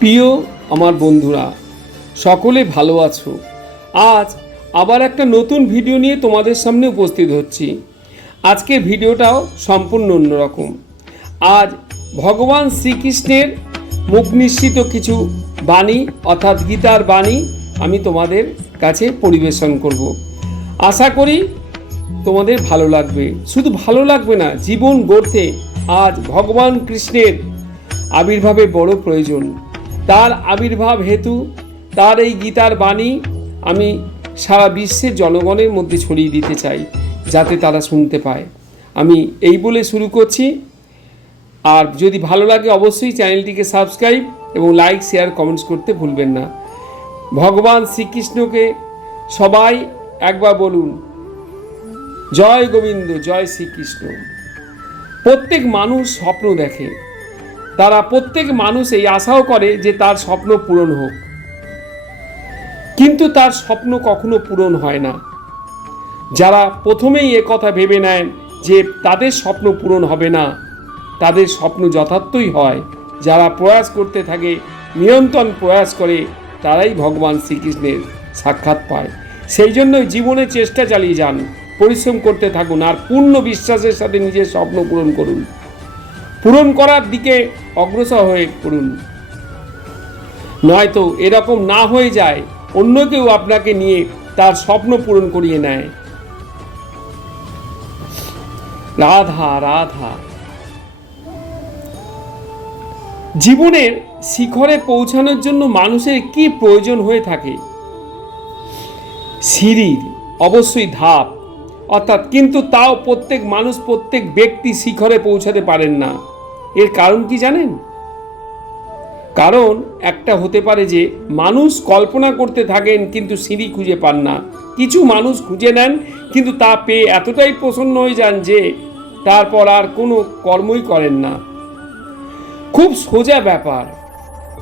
প্রিয় আমার বন্ধুরা, সকলে ভালো আছো। আজ আবার একটা নতুন ভিডিও নিয়ে তোমাদের সামনে উপস্থিত হচ্ছি। আজকের ভিডিওটাও সম্পূর্ণ অন্যরকম। আজ ভগবান শ্রীকৃষ্ণের মুখ নিঃসৃত কিছু বাণী, অর্থাৎ গীতার বাণী আমি তোমাদের কাছে পরিবেশন করব। আশা করি তোমাদের ভালো লাগবে। শুধু ভালো লাগবে না, জীবন গড়তে আজ ভগবান কৃষ্ণের আবির্ভাবে বড় প্রয়োজন। তার আবির্ভাব হেতু, তার এই গীতার বাণী আমি সারা বিশ্বের জনগণের মধ্যে ছড়িয়ে দিতে চাই, যাতে তারা শুনতে পায়। আমি এই বলে শুরু করছি। আর যদি ভালো লাগে অবশ্যই চ্যানেলটিকে সাবস্ক্রাইব এবং লাইক, শেয়ার, কমেন্টস করতে ভুলবেন না। ভগবান শ্রীকৃষ্ণকে সবাই একবার বলুন, জয় গোবিন্দ, জয় শ্রীকৃষ্ণ। প্রত্যেক মানুষ স্বপ্ন দেখে। তারা প্রত্যেক মানুষ এই আশাও করে যে তার স্বপ্ন পূরণ হোক। কিন্তু তার স্বপ্ন কখনো পূরণ হয় না। যারা প্রথমেই এ কথা ভেবে নেন যে তাদের স্বপ্ন পূরণ হবে না, তাদের স্বপ্ন যথার্থই হয়। যারা প্রয়াস করতে থাকে, নিয়ন্ত্রণ প্রয়াস করে, তারাই ভগবান শ্রীকৃষ্ণের সাক্ষাৎ পায়। সেই জন্যই জীবনে চেষ্টা চালিয়ে যান, পরিশ্রম করতে থাকুন আর পূর্ণ বিশ্বাসের সাথে নিজের স্বপ্ন পূরণ করুন। পূরণ করার দিকে অগ্রসর হয়ে পড়ুন। নয়তো এরকম না হয়ে যায়, অন্য কেউ আপনাকে নিয়ে তার স্বপ্ন পূরণ করিয়ে নেয়। রাধা রাধা। জীবনের শিখরে পৌঁছানোর জন্য মানুষের কি প্রয়োজন হয়ে থাকে? সিঁড়ির অবশ্যই ধাপ অর্থাৎ কিন্তু তাও প্রত্যেক মানুষ প্রত্যেক ব্যক্তি শিখরে পৌঁছাতে পারেন না। এর কারণ কি জানেন? কারণ একটা হতে পারে যে মানুষ কল্পনা করতে থাকেন কিন্তু সিঁড়ি খুঁজে পান না। কিছু মানুষ খুঁজে নেন কিন্তু তা পেয়ে এতটাই প্রসন্ন হয়ে যান যে তারপর আর কোনো কর্মই করেন না। খুব সোজা ব্যাপার।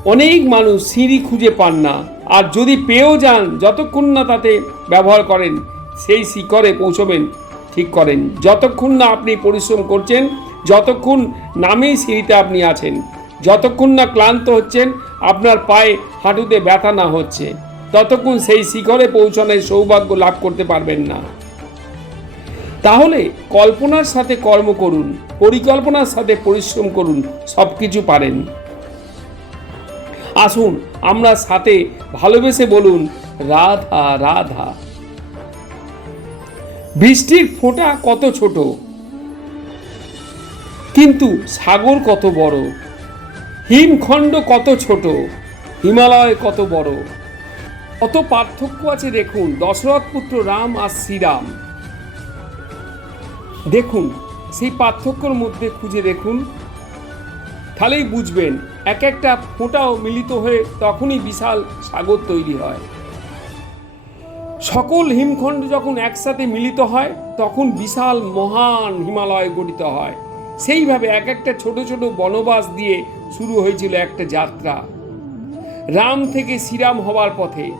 অনেক মানুষ সিঁড়ি খুঁজে পান না। আর যদি পেয়েও যান, যতক্ষণ না তাতে ব্যবহার করেন সেই শিখরে পৌঁছবেন, ঠিক করেন। যতক্ষণ না আপনি পরিশ্রম করছেন, যতক্ষণ নামেই সিঁড়িতে আপনি আছেন, যতক্ষণ না ক্লান্ত হচ্ছেন, আপনার পায়ে হাঁটুতে ব্যথা না হচ্ছে, ততক্ষণ সেই শিখরে পৌঁছানোর সৌভাগ্য লাভ করতে পারবেন না। তাহলে কল্পনার সাথে কর্ম করুন, পরিকল্পনার সাথে পরিশ্রম করুন সব কিছু পারেন। আসুন, আমরা সাথে ভালোবেসে বলুন, রাধা রাধা। বৃষ্টির ফোঁটা কত ছোট। কিন্তু সাগর কত বড়। হিমখণ্ড কত ছোট। হিমালয় কত বড়। কত পার্থক্য আছে দেখুন, দশরথ পুত্র রাম আর শ্রীরাম। দেখুন, সেই পার্থক্যর মধ্যে খুঁজে দেখুন। তাহলেই বুঝবেন, এক একটা ফোঁটাও মিলিত হয়ে তখনই বিশাল সাগর তৈরি হয়। সকল হিমখণ্ড যখন একসাথে মিলিত হয়, তখন বিশাল মহান হিমালয় গঠিত হয়। সেইভাবে এক একটা ছোট ছোট বনবাস দিয়ে শুরু হয়েছিল একটা যাত্রা। রাম থেকে শ্রীরাম হবার পথে।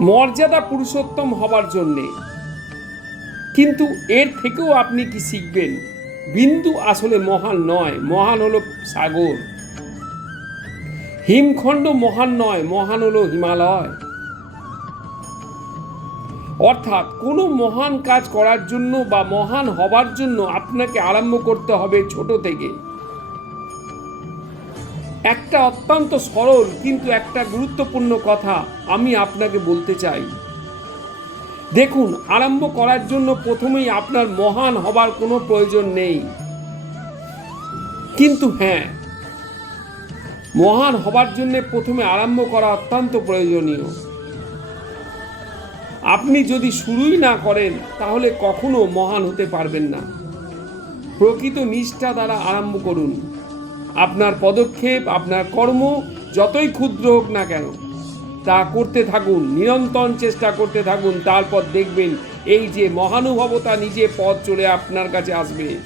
মর্যাদা পুরুষোত্তম হবার জন্যে। কিন্তু এর থেকেও আপনি কি শিখবেন? বিন্দু আসলে মহান নয়, মহান হলো সাগর। হিমখণ্ড মহান নয়, মহান হলো হিমালয়। অর্থাৎ কোনো মহান কাজ করার জন্য বা মহান হবার জন্য আপনাকে আরম্ভ করতে হবে ছোট থেকে। একটা অত্যন্ত সরল কিন্তু একটা গুরুত্বপূর্ণ কথা আমি আপনাকে বলতে চাই। দেখুন, আরম্ভ করার জন্য প্রথমেই আপনার মহান হবার কোনো প্রয়োজন নেই। কিন্তু হ্যাঁ মহান হবার জন্য প্রথমে আরম্ভ করা অত্যন্ত প্রয়োজনীয়। আপনি যদি শুরুই না করেন, তাহলে কখনো মহান হতে পারবেন না। প্রকৃত নিষ্ঠা দ্বারা আরম্ভ করুন। আপনার পদক্ষেপ, আপনার কর্ম, যতই ক্ষুদ্র হোক না কেন, তা করতে থাকুন, নিরন্তর চেষ্টা করতে থাকুন, তারপর দেখবেন এই যে মহানুভবতা নিজে পথ চলে আপনার কাছে আসবে।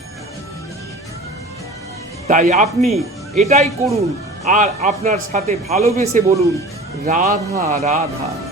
তাই আপনি এটাই করুন, আর আপনার সাথে ভালোবেসে বলুন, রাধা রাধা।